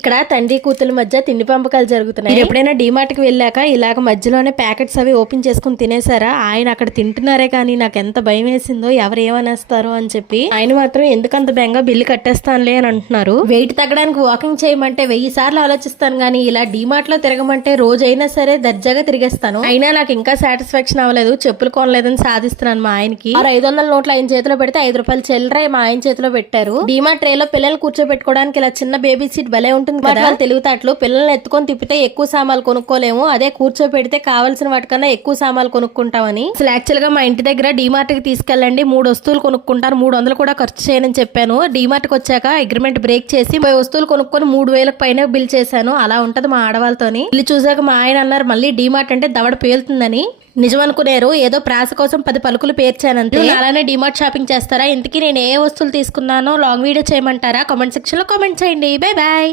ఇక్కడ తండ్రి కూతుల మధ్య తిండి పంపకాలు జరుగుతున్నాయి. మీరు ఎప్పుడైనా డీమార్ట్ కి వెళ్ళాక ఇలాగ మధ్యలోనే ప్యాకెట్స్ అవి ఓపెన్ చేసుకుని తినేసారా? ఆయన అక్కడ తింటున్నారే కానీ నాకు ఎంత భయం వేసిందో, ఎవరు ఏమనేస్తారో అని చెప్పి. ఆయన మాత్రం ఎందుకంత బెంగ, బిల్లు కట్టేస్తానులే అని అంటున్నారు. వెయిట్ తగ్గడానికి వాకింగ్ చేయమంటే 1000 సార్లు ఆలోచిస్తాను కానీ ఇలా డీమార్ట్ లో తిరగమంటే రోజైనా సరే దర్జాగా తిరిగేస్తాను. అయినా నాకు ఇంకా సాటిస్ఫాక్షన్ అవ్వలేదు, చెప్పులు కొనలేదని సాధిస్తున్నాను మా ఆయనకి. 500 నోట్లు ఆయన చేతిలో పెడితే 5 రూపాయలు చిల్లర మా ఆయన చేతిలో పెట్టారు. డీమార్ట్ ట్రే లో పిల్లలు కూర్చోబెట్టుకోవడానికి ఇలా చిన్న బేబీ సీట్ భలే ఉంటుంది కదా. తెలివితేటలు, పిల్లల్ని ఎత్తుకొని తిప్పితే ఎక్కువ సామాన్లు కొనుక్కోలేము, అదే కూర్చోపెడితే కావాల్సిన వాటికన్నా ఎక్కువ సామాన్లు కొనుక్కుంటామని. అసలు యాక్చువల్ గా మా ఇంటి దగ్గర డీమార్ట్ కి తీసుకెళ్ళండి, 3 వస్తువులు కొనుక్కుంటారు, 300 కూడా ఖర్చు చేయనని చెప్పాను. డీమార్ట్ కి వచ్చాక అగ్రిమెంట్ బ్రేక్ చేసి 10 వస్తువులు కొనుక్కొని 3000 పైన బిల్ చేశాను. అలా ఉంటది మా ఆడవాళ్ళతోని. ఇల్లు చూసాక మా ఆయన అన్నారు మళ్ళీ డీమార్ట్ అంటే దవడ పేలుతుందని. నిజం అనుకునేరు, ఏదో ప్రాస కోసం 10 పలుకులు పేర్చానంతే. అలానే డీమార్ట్ షాపింగ్ చేస్తారా? ఇంతకీ నేను ఏ వస్తువులు తీసుకున్నానో లాంగ్ వీడియో చేయమంటారా? కామెంట్ సెక్షన్ లో కామెంట్ చేయండి. Bye bye.